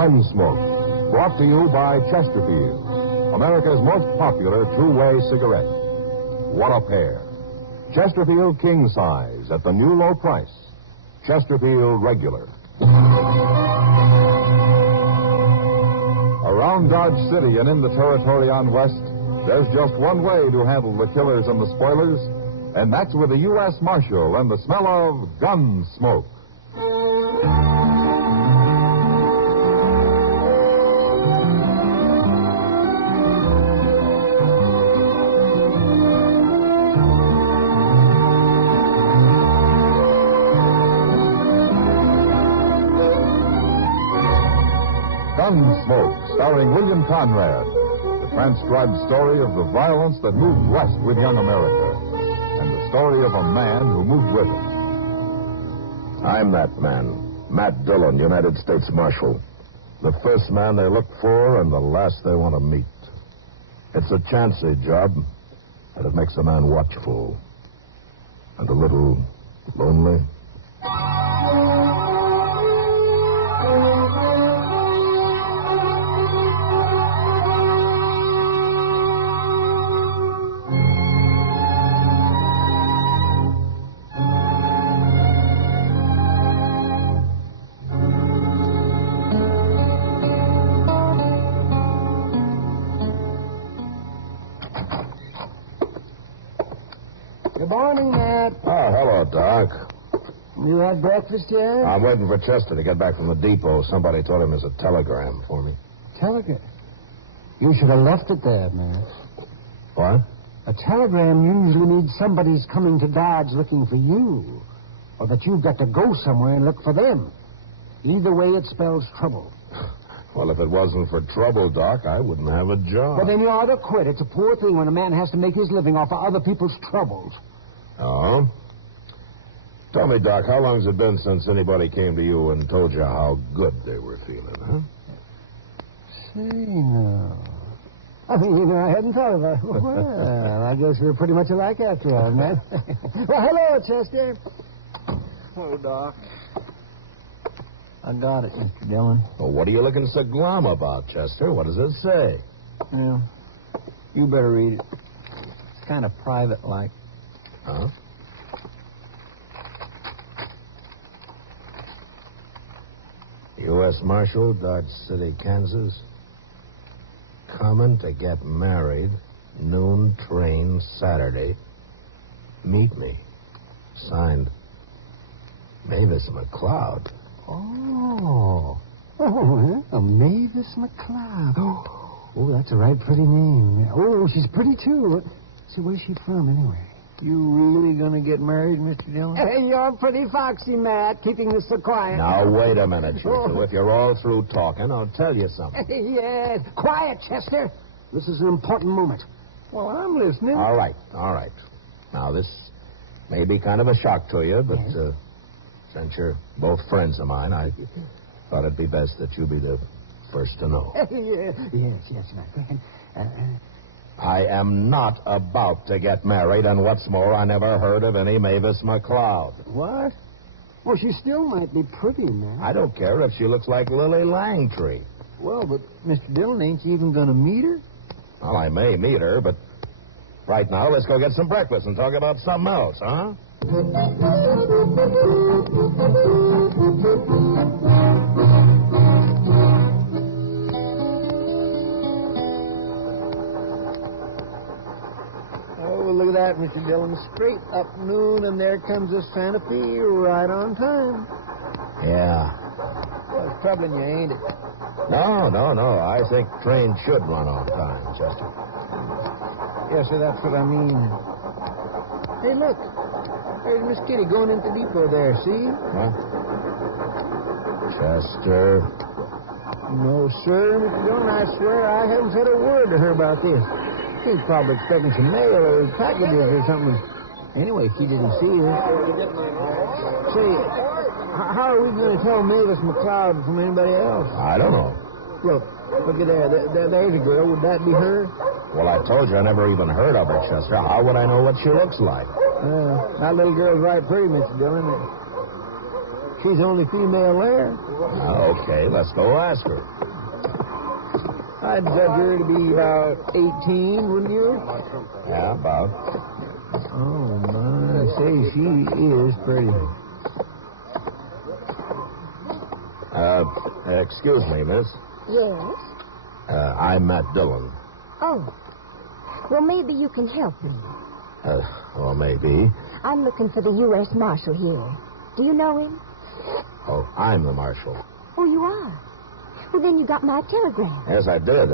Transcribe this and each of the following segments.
Gunsmoke, brought to you by Chesterfield, America's most popular two-way cigarette. What a pair. Chesterfield King Size at the new low price. Chesterfield Regular. Around Dodge City and in the territory on West, there's just one way to handle the killers and the spoilers, and that's with a U.S. Marshal and the smell of Gunsmoke. Gunsmoke, starring William Conrad, the transcribed story of the violence that moved west with young America, and the story of a man who moved with it. I'm that man, Matt Dillon, United States Marshal. The first man they look for and the last they want to meet. It's a chancy job, and it makes a man watchful and a little lonely. Good morning, Matt. Oh, hello, Doc. You had breakfast yet? I'm waiting for Chester to get back from the depot. Somebody told him there's a telegram for me. Telegram? You should have left it there, Matt. What? A telegram usually means somebody's coming to Dodge looking for you, or that you've got to go somewhere and look for them. Either way, it spells trouble. Well, if it wasn't for trouble, Doc, I wouldn't have a job. Well, then you ought to quit. It's a poor thing when a man has to make his living off of other people's troubles. Oh? Tell me, Doc, how long's it been since anybody came to you and told you how good they were feeling, huh? Say, no. I hadn't thought of that. Well, I guess we're pretty much alike after all, man. Well, hello, Chester. Hello, Doc. I got it, Mr. Dillon. Well, what are you looking so glum about, Chester? What does it say? Well, you better read it. It's kind of private-like. Huh? U.S. Marshal, Dodge City, Kansas. Coming to get married. Noon train Saturday. Meet me. Signed, Mavis McCloud. Oh, Mavis McCloud. Oh, that's a right pretty name. Oh, she's pretty, too. See, where's she from, anyway? You really gonna get married, Mr. Dillon? Hey, you're pretty foxy, Matt, keeping this so quiet. Now, wait a minute, Chester. If you're all through talking, I'll tell you something. Yes. Quiet, Chester. This is an important moment. Well, I'm listening. All right. Now, this may be kind of a shock to you, but since you're both friends of mine, I thought it'd be best that you be the first to know. Yes, Matt. I am not about to get married, and what's more, I never heard of any Mavis McCloud. What? Well, she still might be pretty, man. I don't care if she looks like Lily Langtree. Well, but Mr. Dillon, ain't you even gonna meet her? Well, I may meet her, but right now, let's go get some breakfast and talk about something else, huh? Oh, look at that, Mr. Dillon. Straight up noon, and there comes the Santa Fe right on time. Yeah. Well, it's troubling you, ain't it? No. I think trains should run on time, Chester. Yes, sir, that's what I mean. Hey, look. There's Miss Kitty going into the depot there, see? Huh? Chester. No, sir, Mr. Dillon, I swear I haven't said a word to her about this. She's probably expecting some mail or packages or something. Anyway, she didn't see us. Say, how are we going to tell Mavis McCloud from anybody else? I don't know. Look at there. There's a girl. Would that be her? Well, I told you I never even heard of her, Chester. How would I know what she looks like? That little girl's right pretty, Mr. Dillon. She's the only female there. Okay, let's go ask her. I'd judge her to be about 18, wouldn't you? Yeah, about. Oh, my. Say, she is pretty. Excuse me, miss. Yes? I'm Matt Dillon. Oh. Well, maybe you can help me. Well, maybe. I'm looking for the U.S. Marshal here. Do you know him? Oh, I'm the marshal. Oh, you are? Well, then you got my telegram. Yes, I did.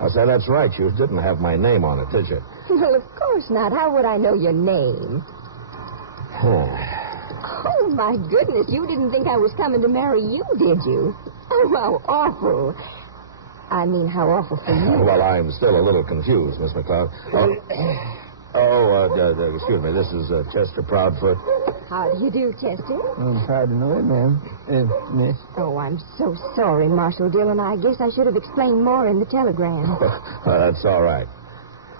I said, that's right. You didn't have my name on it, did you? Well, of course not. How would I know your name? Oh, my goodness. You didn't think I was coming to marry you, did you? Oh, how awful. I mean, how awful for you. Well, I'm still a little confused, Miss McCloud. Excuse me. This is Chester Proudfoot. How do you do, Chester? I'm proud to know it, ma'am. Miss. Oh, I'm so sorry, Marshal Dillon. I guess I should have explained more in the telegram. That's all right.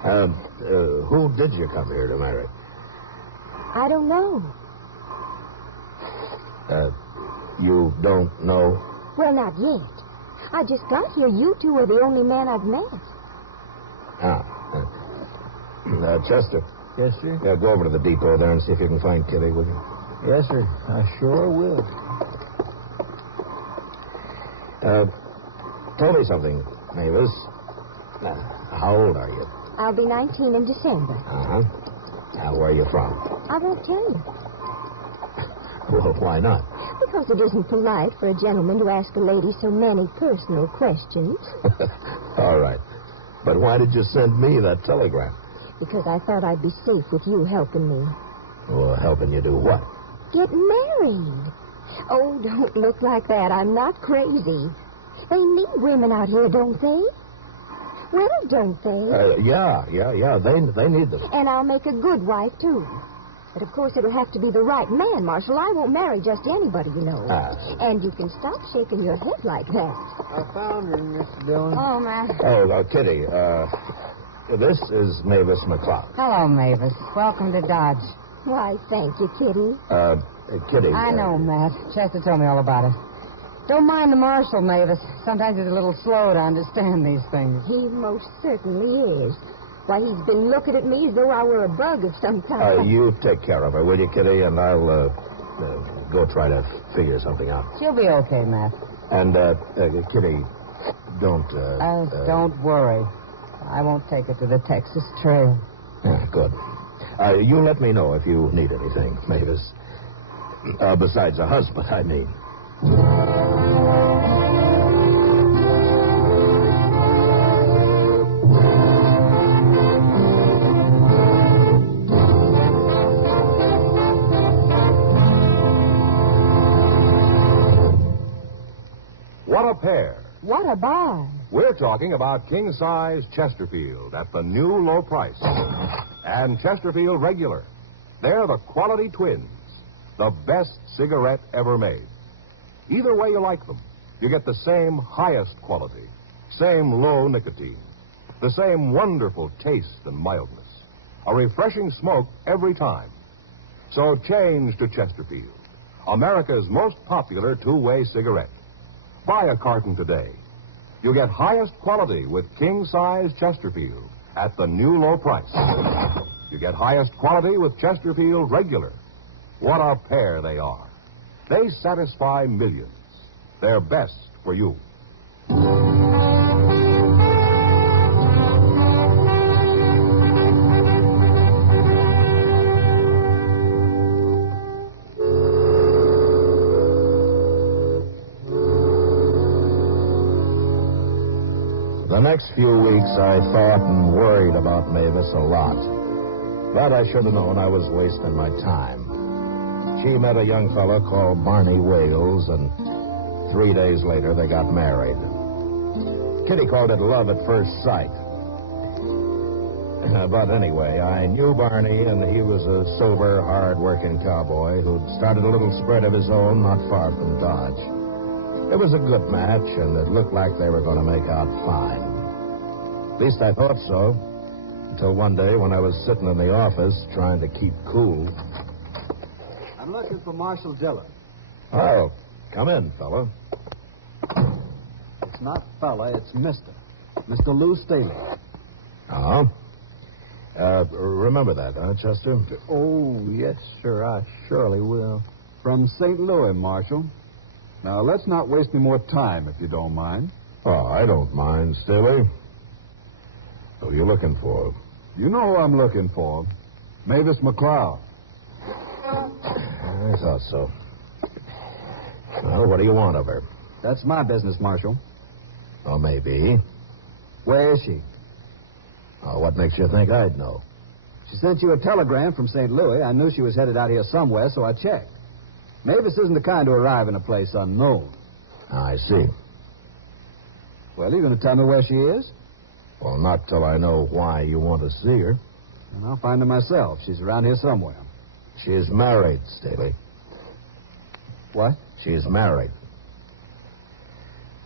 Who did you come here to marry? I don't know. You don't know? Well, not yet. I just got here. You two are the only man I've met. Chester. Yes, sir? Yeah, go over to the depot there and see if you can find Kitty, will you? Yes, sir. I sure will. Tell me something, Mavis. How old are you? I'll be 19 in December. Uh-huh. Where are you from? I won't tell you. Well, why not? Because it isn't polite for a gentleman to ask a lady so many personal questions. All right. But why did you send me that telegram? Because I thought I'd be safe with you helping me. Well, helping you do what? Get married. Oh, don't look like that. I'm not crazy. They need women out here, don't they? Well, don't they? Yeah. They need them. And I'll make a good wife, too. But, of course, it'll have to be the right man, Marshal. I won't marry just anybody, you know. And you can stop shaking your head like that. I found her, Mr. Dillon. Oh, my. Oh, Kitty, this is Mavis McCloud. Hello, Mavis. Welcome to Dodge. Why, thank you, Kitty. Kitty. I know, Matt. Chester told me all about it. Don't mind the marshal, Mavis. Sometimes he's a little slow to understand these things. He most certainly is. Why, he's been looking at me as though I were a bug of some kind. You take care of her, will you, Kitty? And I'll go try to figure something out. She'll be okay, Matt. And, Kitty, don't... don't worry. I won't take her to the Texas Trail. Yeah, good. You let me know if you need anything, Mavis. Besides a husband, I mean. What a pair. What a barn. We're talking about king-size Chesterfield at the new low price. And Chesterfield Regular. They're the quality twins. The best cigarette ever made. Either way you like them, you get the same highest quality, same low nicotine, the same wonderful taste and mildness. A refreshing smoke every time. So change to Chesterfield, America's most popular two-way cigarette. Buy a carton today. You get highest quality with king-size Chesterfield at the new low price. You get highest quality with Chesterfield Regular. What a pair they are. They satisfy millions. They're best for you. The next few weeks, I thought and worried about Mavis a lot. But I should have known I was wasting my time. She met a young fellow called Barney Wales, and 3 days later they got married. Kitty called it love at first sight. But anyway, I knew Barney, and he was a sober, hard-working cowboy who'd started a little spread of his own not far from Dodge. It was a good match, and it looked like they were going to make out fine. At least I thought so, until one day when I was sitting in the office trying to keep cool. I'm looking for Marshal Dillon. Oh, come in, fella. It's not fella, it's Mr. Mr. Lou Staley. Oh? Remember that, huh, Chester? Oh, yes, sir, I surely will. From St. Louis, Marshal. Now, let's not waste any more time, if you don't mind. Oh, I don't mind, Staley. Who are you looking for? You know who I'm looking for. Mavis McCloud. I thought so. Well, what do you want of her? That's my business, Marshal. Oh, maybe. Where is she? Oh, what makes you think I'd know? She sent you a telegram from St. Louis. I knew she was headed out here somewhere, so I checked. Mavis isn't the kind to arrive in a place unknown. I see. Well, are you going to tell me where she is? Well, not till I know why you want to see her. And I'll find her myself. She's around here somewhere. She's married, Staley. What? She's married.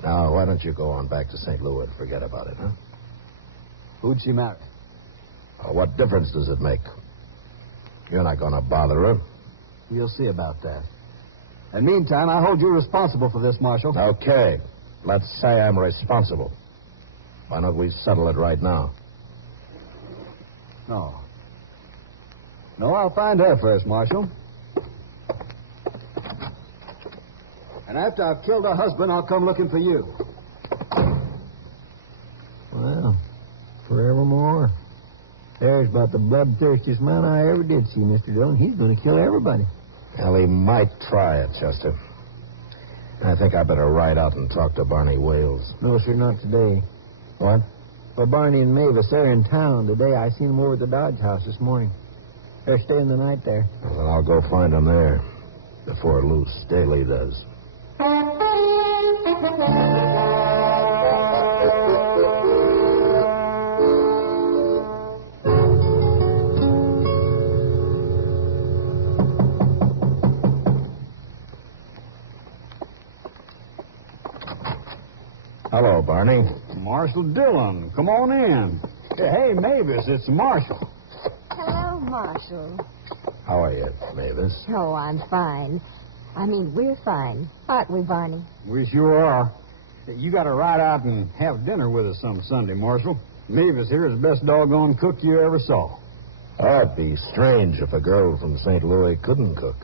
Now, why don't you go on back to St. Louis and forget about it, huh? Who'd she marry? What difference does it make? You're not going to bother her. We'll see about that. And meantime, I hold you responsible for this, Marshal. Okay. Let's say I'm responsible. Why don't we settle it right now? No. No, I'll find her first, Marshal. And after I've killed her husband, I'll come looking for you. Well, forevermore. There's about the bloodthirstiest man I ever did see, Mr. Dillon. He's going to kill everybody. Well, he might try it, Chester. I think I better ride out and talk to Barney Wales. No, sir, not today. What? Well, Barney and Mavis, they're in town today. I seen them over at the Dodge House this morning. They're staying the night there. Well, then I'll go find them there before Lou Staley does. Hello, Barney. Marshal Dillon, come on in. Hey, Mavis, it's Marshal. Hello, Marshal. How are you, Mavis? Oh, I'm fine. I mean, we're fine. Aren't we, Barney? We sure are. You got to ride out and have dinner with us some Sunday, Marshal. Mavis here is the best doggone cook you ever saw. Oh, it'd be strange if a girl from St. Louis couldn't cook.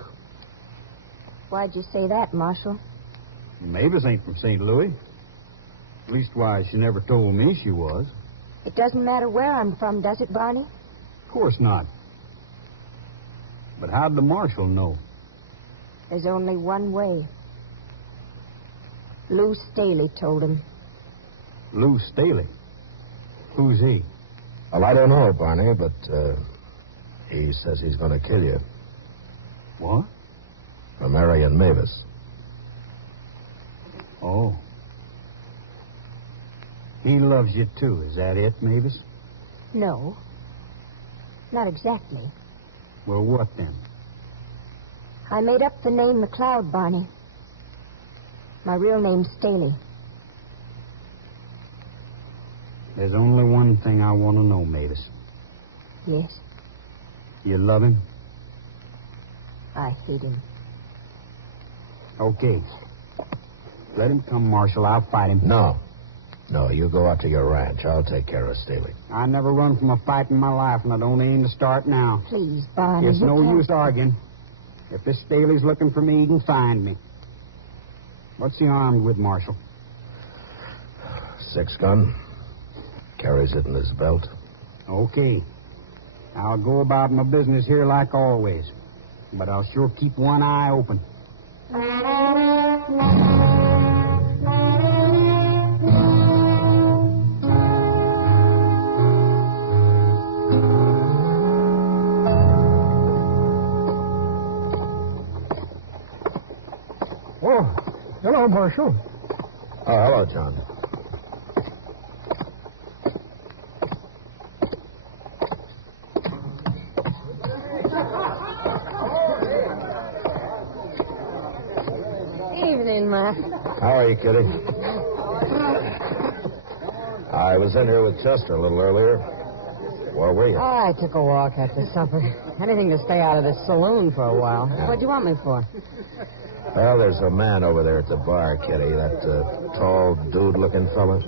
Why'd you say that, Marshal? Mavis ain't from St. Louis. Leastwise, she never told me she was. It doesn't matter where I'm from, does it, Barney? Of course not. But how'd the Marshal know? There's only one way. Lou Staley told him. Lou Staley? Who's he? Well, I don't know, Barney, but he says he's going to kill you What? for marrying Mavis. Oh. He loves you, too. Is that it, Mavis? No. Not exactly. Well, what then? I made up the name McCloud, Barney. My real name's Staley. There's only one thing I want to know, Mavis. Yes, You love him? I hate him. Okay. Let him come, Marshal. I'll fight him. No. No, you go out to your ranch. I'll take care of Staley. I never run from a fight in my life, and I don't aim to start now. Please, Barney. It's you no can't- use arguing. If this Staley's looking for me, he can find me. What's he armed with, Marshal? 6-gun. Carries it in his belt. Okay. I'll go about my business here like always. But I'll sure keep one eye open. Oh, hello, Marshal. Oh, hello, John. Evening, Ma. How are you, Kitty? I was in here with Chester a little earlier. Where were you? Oh, I took a walk after supper. Anything to stay out of this saloon for a while. What'd you want me for? Well, there's a man over there at the bar, Kitty. That tall, dude-looking fella.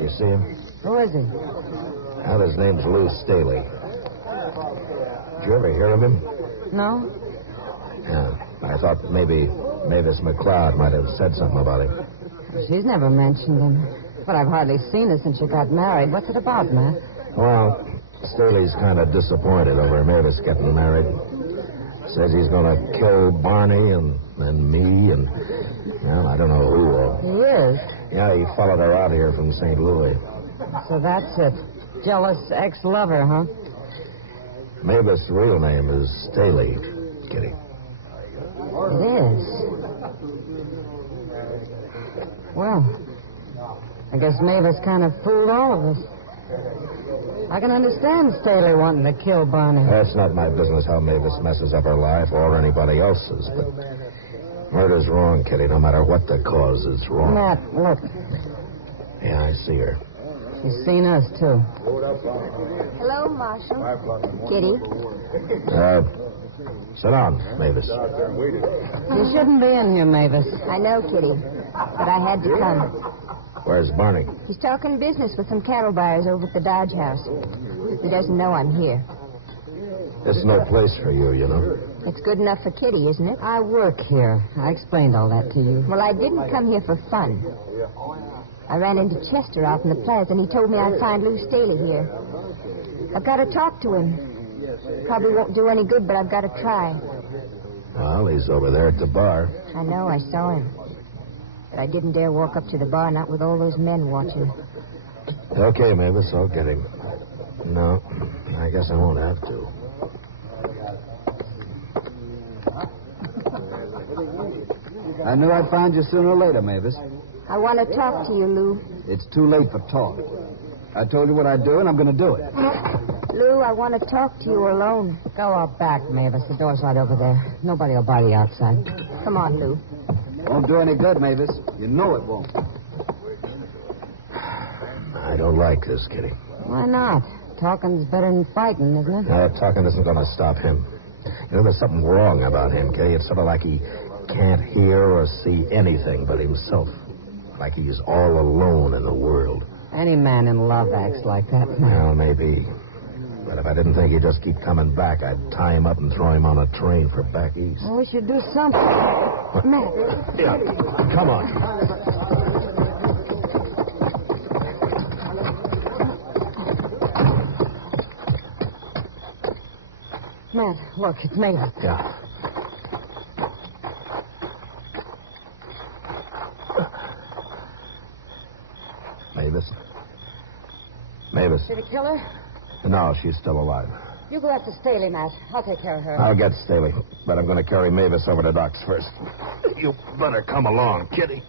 You see him? Who is he? Well, his name's Lou Staley. Did you ever hear of him? No? Yeah. I thought maybe Mavis McCloud might have said something about him. She's never mentioned him. But I've hardly seen her since she got married. What's it about, Matt? Well, Staley's kind of disappointed over Mavis getting married. Says he's going to kill Barney and me and, well, I don't know who all. He is? Yeah, he followed her out here from St. Louis. So that's it. Jealous ex-lover, huh? Mavis' real name is Staley, Kitty. It is. Well, I guess Mavis kind of fooled all of us. I can understand Staley wanting to kill Barney. That's not my business how Mavis messes up her life or anybody else's, but murder's wrong, Kitty. No matter what the cause, it's wrong. Matt, look. Yeah, I see her. She's seen us, too. Hello, Marshal. Kitty. Sit down, Mavis. You shouldn't be in here, Mavis. I know, Kitty, but I had to come. Where's Barney? He's talking business with some cattle buyers over at the Dodge House. He doesn't know I'm here. It's no place for you, you know. It's good enough for Kitty, isn't it? I work here. I explained all that to you. Well, I didn't come here for fun. I ran into Chester out in the plaza, and he told me I'd find Lou Staley here. I've got to talk to him. Probably won't do any good, but I've got to try. Well, he's over there at the bar. I know, I saw him. But I didn't dare walk up to the bar, not with all those men watching. Okay, Mavis, I'll get him. No, I guess I won't have to. I knew I'd find you sooner or later, Mavis. I want to talk to you, Lou. It's too late for talk. I told you what I'd do, and I'm going to do it. Lou, I want to talk to you alone. Go out back, Mavis. The door's right over there. Nobody will bite you outside. Come on, Lou. Won't do any good, Mavis. You know it won't. I don't like this, Kitty. Why not? Talking's better than fighting, isn't it? No, talking isn't going to stop him. You know, there's something wrong about him, Kitty. It's sort of like he can't hear or see anything but himself. Like he's all alone in the world. Any man in love acts like that. Well, maybe. But if I didn't think he'd just keep coming back, I'd tie him up and throw him on a train for back east. Well, we should do something. Matt. Yeah, come on. Matt, look, it's Mavis. Yeah. Mavis. Did he kill her? No, she's still alive. You go after Staley, Matt. I'll take care of her. I'll get Staley, but I'm going to carry Mavis over to Doc's first. You better come along, Kitty.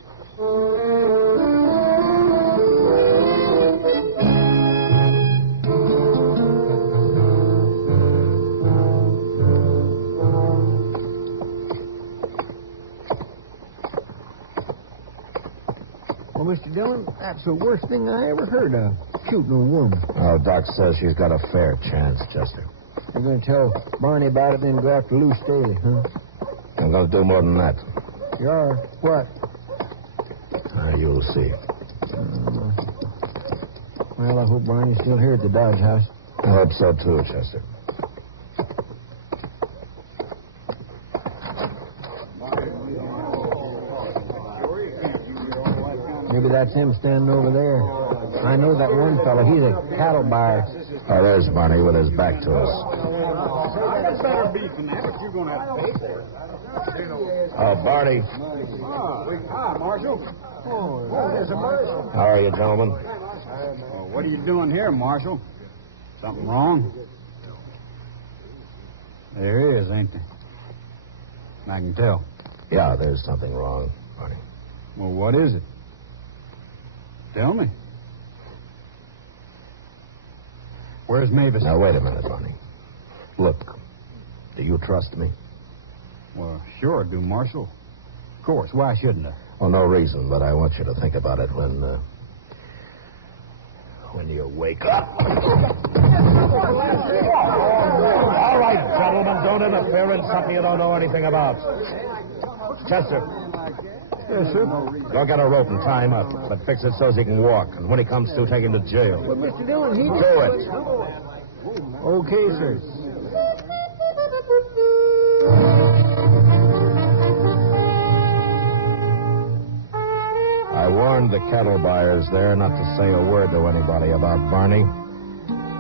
Well, Mr. Dillon, that's the worst thing I ever heard of. Shooting a woman. Oh, Doc says she's got a fair chance, Chester. You're going to tell Barney about it, then go after Lou Staley, huh? I'm going to do more than that. You are? What? You'll see. Well, I hope Barney's still here at the Dodge House. I hope so, too, Chester. Maybe that's him standing over there. I know that one fellow. He's a cattle buyer. Oh, there's Barney with his back to us. Oh, Barney. Hi, Marshal. How are you, gentlemen? What are you doing here, Marshal? Something wrong? There is, ain't there? I can tell. Yeah, there's something wrong, Barney. Well, what is it? Tell me. Where's Mavis? Now, wait a minute, Barney. Look, do you trust me? Well, sure I do, Marshal. Of course. Why shouldn't I? Well, no reason, but I want you to think about it when you wake up. All right, gentlemen, don't interfere in something you don't know anything about. Chester. Yes, sir. Go get a rope and tie him up, but fix it so he can walk. And when he comes to, take him to jail. Well, Mr. Dillon, he... Do it. Okay, sir. I warned the cattle buyers there not to say a word to anybody about Barney.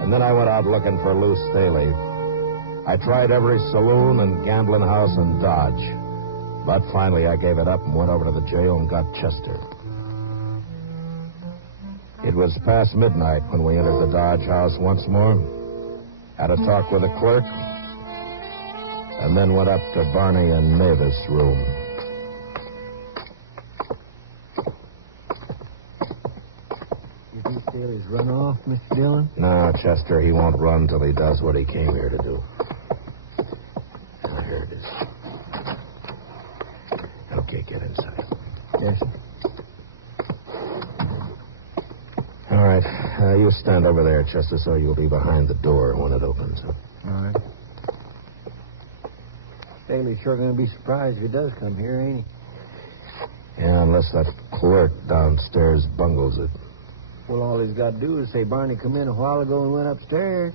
And then I went out looking for Lou Staley. I tried every saloon and gambling house in Dodge. But finally I gave it up and went over to the jail and got Chester. It was past midnight when we entered the Dodge house once more. Had a talk with the clerk. And then went up to Barney and Mavis' room. Staley's run off, Mr. Dillon? No, Chester, he won't run till he does what he came here to do. Now, here it is. Okay, get inside. Yes, sir. All right. You stand over there, Chester, so you'll be behind the door when it opens. All right. Staley's sure going to be surprised if he does come here, ain't he? Yeah, unless that clerk downstairs bungles it. Well, all he's got to do is say Barney come in a while ago and went upstairs.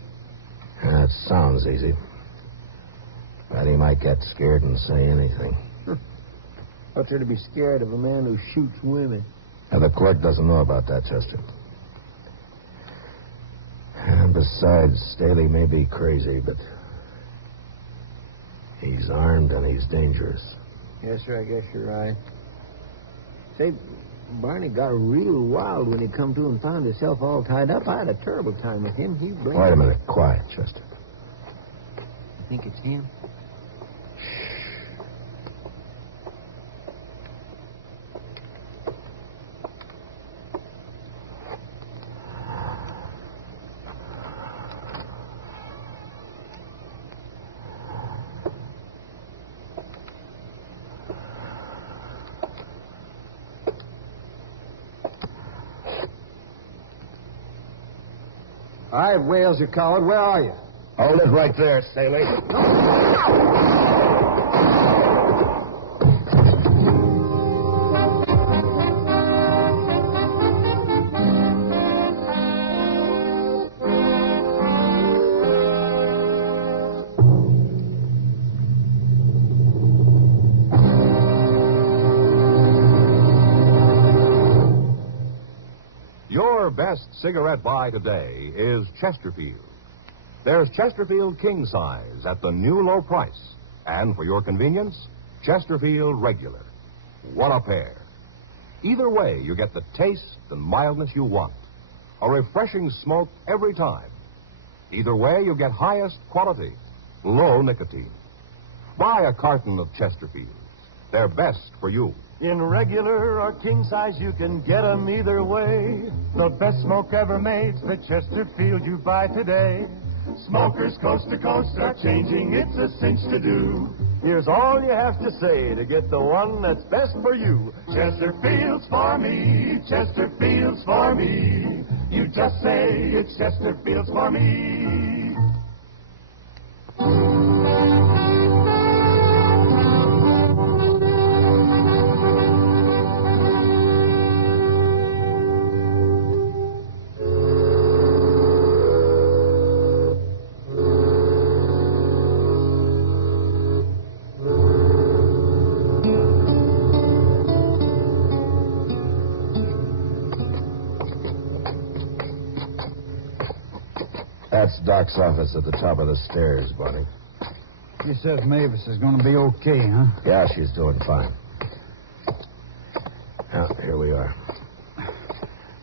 That sounds easy. But he might get scared and say anything. What's there to be scared of a man who shoots women? Now, the clerk doesn't know about that, Chester. And besides, Staley may be crazy, but he's armed and he's dangerous. Yes, sir, I guess you're right. Say, Barney got real wild when he come to and found himself all tied up. I had a terrible time with him. He blamed... Wait a minute. Quiet, Chester. You think it's him? All right, Wales, you coward. Where are you? Hold it right there, Staley. Your best cigarette buy today is Chesterfield. There's Chesterfield King Size at the new low price. And for your convenience, Chesterfield Regular. What a pair. Either way, you get the taste and mildness you want. A refreshing smoke every time. Either way, you get highest quality, low nicotine. Buy a carton of Chesterfield. They're best for you. In regular or king size, you can get 'em either way. The best smoke ever made's the Chesterfield you buy today. Smokers coast to coast are changing, it's a cinch to do. Here's all you have to say to get the one that's best for you. Chesterfield's for me, Chesterfield's for me. You just say it's Chesterfield's for me. That's Doc's office at the top of the stairs, Barney. She says Mavis is going to be okay, huh? Yeah, she's doing fine. Now, here we are.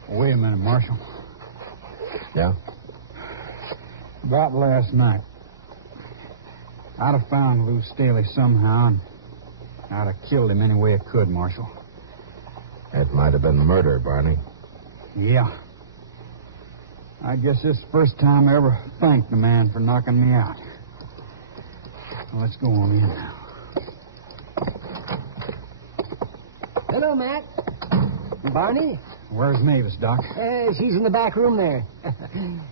Wait a minute, Marshal. Yeah? About last night, I'd have found Lou Staley somehow, and I'd have killed him any way I could, Marshal. It might have been murder, Barney. Yeah. I guess this is the first time I ever thanked the man for knocking me out. Well, let's go on in now. Hello, Mac. Who Barney. Where's Mavis, Doc? She's in the back room there.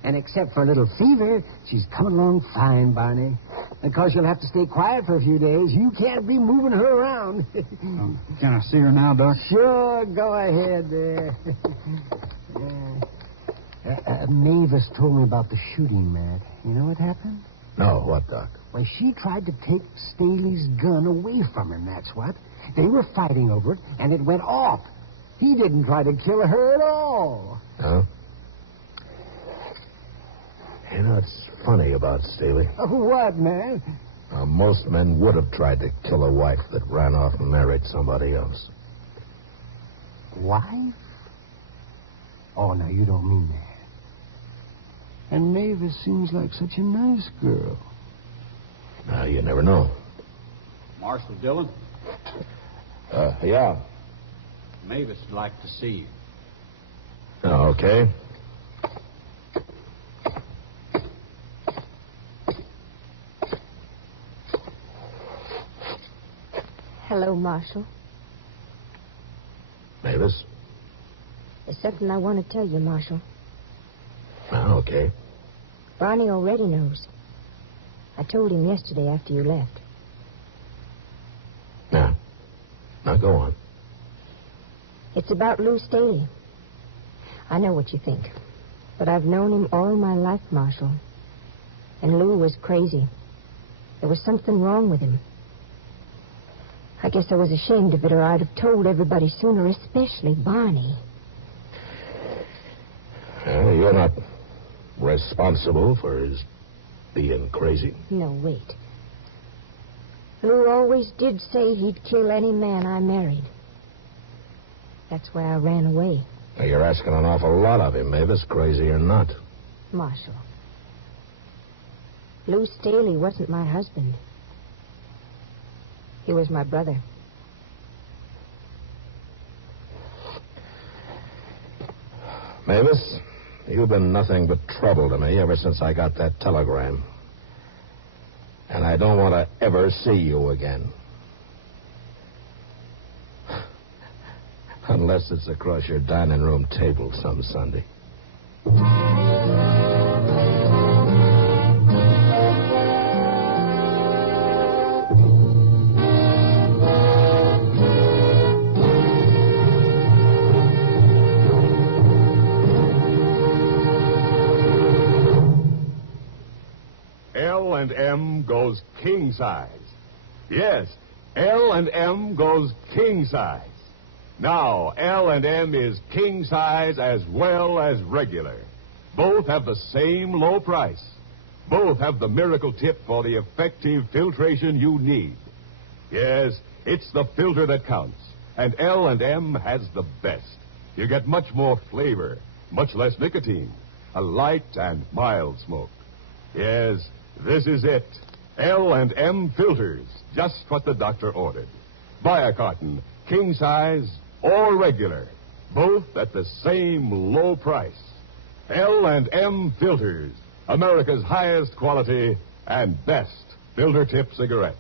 And except for a little fever, she's coming along fine, Barney. Because you'll have to stay quiet for a few days. You can't be moving her around. Can I see her now, Doc? Sure, go ahead. Mavis told me about the shooting, Matt. You know what happened? No, what, Doc? Well, she tried to take Staley's gun away from him, that's what. They were fighting over it, and it went off. He didn't try to kill her at all. Huh? You know, it's funny about Staley. What, man? Most men would have tried to kill a wife that ran off and married somebody else. Wife? Oh, no, you don't mean that. And Mavis seems like such a nice girl. Now, you never know. Marshal Dillon? Yeah. Mavis would like to see you. Oh, okay. Hello, Marshal. Mavis? There's something I want to tell you, Marshal. Oh, okay. Barney already knows. I told him yesterday after you left. Now go on. It's about Lou Staley. I know what you think. But I've known him all my life, Marshal. And Lou was crazy. There was something wrong with him. I guess I was ashamed of it, or I'd have told everybody sooner, especially Barney. You're not responsible for his being crazy. No, wait. Lou always did say he'd kill any man I married. That's why I ran away. Now, you're asking an awful lot of him, Mavis, crazy or not. Marshal, Lou Staley wasn't my husband. He was my brother. Mavis, you've been nothing but trouble to me ever since I got that telegram. And I don't want to ever see you again. Unless it's across your dining room table some Sunday. L&M goes king size. Yes, L&M goes king size. Now, L&M is king size as well as regular. Both have the same low price. Both have the miracle tip for the effective filtration you need. Yes, it's the filter that counts. And L&M has the best. You get much more flavor, much less nicotine, a light and mild smoke. Yes, this is it. L&M filters, just what the doctor ordered. Buy a carton, king size or regular, both at the same low price. L&M filters, America's highest quality and best filter tip cigarette.